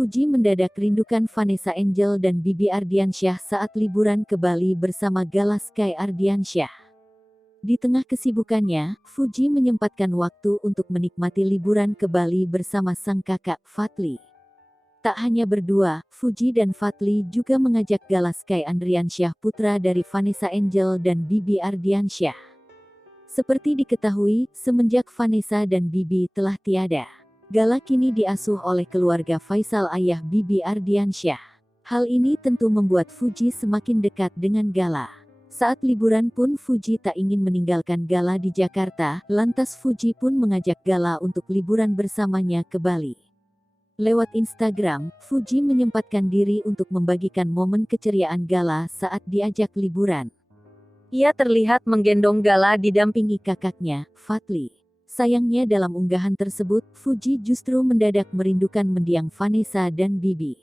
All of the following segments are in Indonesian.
Fuji mendadak rindukan Vanessa Angel dan Bibi Ardiansyah saat liburan ke Bali bersama Gala Sky Ardiansyah. Di tengah kesibukannya, Fuji menyempatkan waktu untuk menikmati liburan ke Bali bersama sang kakak, Fadly. Tak hanya berdua, Fuji dan Fadly juga mengajak Gala Sky Ardiansyah putra dari Vanessa Angel dan Bibi Ardiansyah. Seperti diketahui, semenjak Vanessa dan Bibi telah tiada, Gala kini diasuh oleh keluarga Faisal ayah Bibi Ardiansyah. Hal ini tentu membuat Fuji semakin dekat dengan Gala. Saat liburan pun Fuji tak ingin meninggalkan Gala di Jakarta, lantas Fuji pun mengajak Gala untuk liburan bersamanya ke Bali. Lewat Instagram, Fuji menyempatkan diri untuk membagikan momen keceriaan Gala saat diajak liburan. Ia terlihat menggendong Gala didampingi kakaknya, Fadly. Sayangnya dalam unggahan tersebut, Fuji justru mendadak merindukan mendiang Vanessa dan Bibi.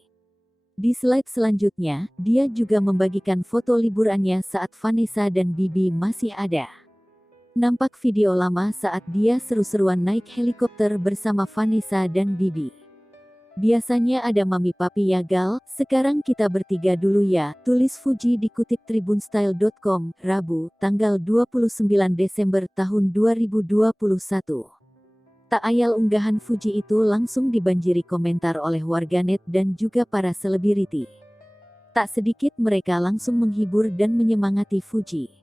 Di slide selanjutnya, dia juga membagikan foto liburannya saat Vanessa dan Bibi masih ada. Nampak video lama saat dia seru-seruan naik helikopter bersama Vanessa dan Bibi. Biasanya ada mami papi ya Gal, sekarang kita bertiga dulu ya, tulis Fuji dikutip tribunstyle.com, Rabu, tanggal 29 Desember tahun 2021. Tak ayal unggahan Fuji itu langsung dibanjiri komentar oleh warganet dan juga para selebriti. Tak sedikit mereka langsung menghibur dan menyemangati Fuji.